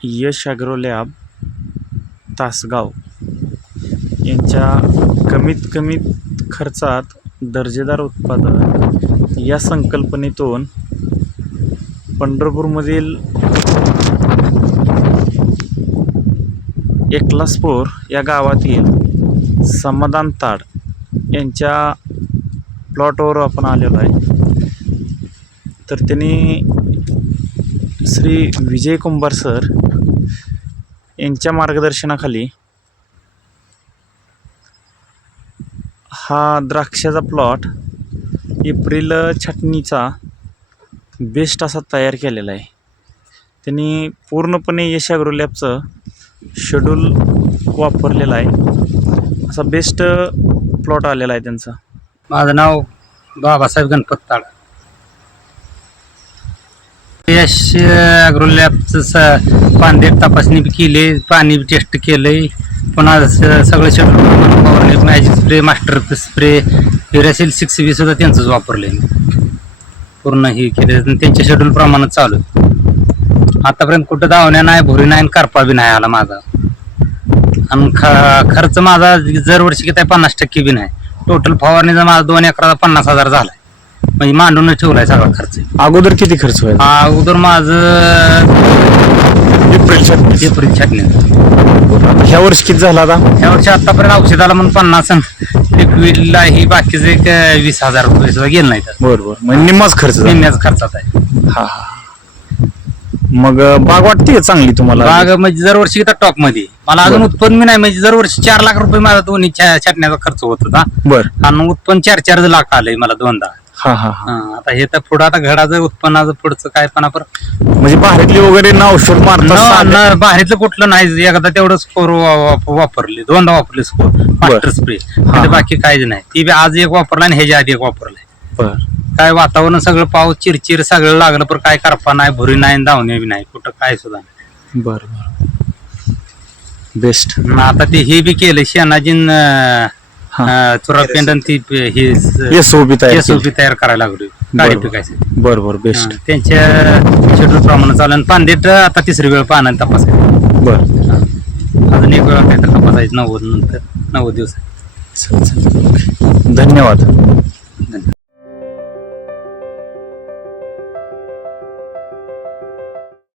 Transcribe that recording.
यश agro lab Tasgaon यांच्या कमीत कमी खर्चात दर्जेदार उत्पादन या संकल्पनेतून पंढरपूरमधील एकलासपूर या गावातील समाधान ताड यांच्या प्लॉटवर आपण आलेलो आहे. तर त्यांनी श्री विजय कुंभार सर यांच्या मार्गदर्शनाखाली हा द्राक्षाचा प्लॉट एप्रिल छाटणीचा बेस्ट असा तयार केलेला आहे. त्यांनी पूर्णपणे यश ॲग्रो लॅबचं शेड्यूल वापरलेलं आहे. असा बेस्ट प्लॉट आलेला आहे त्यांचा. माझं नाव बाबासाहेब गणपत ताड. यश ॲग्रोलॅबचं स तपासणी बी केली पाणी बी टेस्ट केलंय पुन्हा सगळं शेड्यूल फवारणी magic spray master spray uracil six B सुद्धा त्यांचंच वापरले. पूर्ण हे केलं. त्यांच्या शेड्यूल प्रमाणात चालू. आतापर्यंत कुठं धावण्या नाही भुरी नाही आणि करपा बी नाही आला माझा. आणि ख खर्च माझा दरवर्षी किती पन्नास टक्के बी नाही. टोटल फवारणीचा माझा दोन एकराचा पन्नास हजार झाला म्हणजे मांडून ठेवलाय सगळा खर्च. अगोदर किती खर्च व्हायचा अगोदर माझं एप्रिल छाटणी ह्या वर्षी किती झाला आता? ह्या वर्षी आतापर्यंत औषधाला म्हणून पन्नास लिक्विडला ही बाकीचे एक वीस हजार रुपये सुद्धा गेले नाही तर बरं बरं. म्हणजे निम्माच खर्च झाला. निम्म्याच खर्चात आहे. हा हा. मग अं, बाग वाटते चांगली तुम्हाला? बाग म्हणजे दरवर्षी तर टॉपमध्ये. मला अजून बरं. उत्पन्न बी नाही. म्हणजे दरवर्षी चार लाख रुपये माझा दोन्ही छा- छाटण्याचा खर्च होत होता. बर. आणि उत्पन्न चार चार लाख आलंय मला दोनदा. हा हा हा. हा, आता हे तर पुढं आता घडाचं उत्पन्नाचं पुढचं काय पण आपण म्हणजे बाहेरली वगैरे ना औषध मारता साधे- न- बाहेरचं कुठलं नाही. एकदा तेवढं स्कोर वापरले. दोनदा वापरले स्कोर मास्टर स्प्रे हा. बाकी काहीच नाही. ती बी आज एक वापरला आणि ह्याच्या आधी एक वापरलाय. बर. काय वातावरण सगळं पाऊस चिरचिर सगळं लागलं पण काय करपा नाही भुरी नाही धावणे बी नाही. कुठं काय सुद्धा नाही. बर बर. बेस्ट आणि आता ते हे बी केलं शेणाजीन हा. चुरा पेंडन ती हे एस ओ बी तयार SOP तयार करायला लागली. गाडी बरोबर. पिकायची. बर बर बेस्ट हा, त्यांच्या शेड्यूल प्रमाणे चालू आणि पानदेट आता तिसरी वेळ पाहणं तपासायचं बर. अजून एक वेळा काहीतरी तपासायचं. नव्वद नंतर नव्वद दिवस चल, चल. धन्यवाद.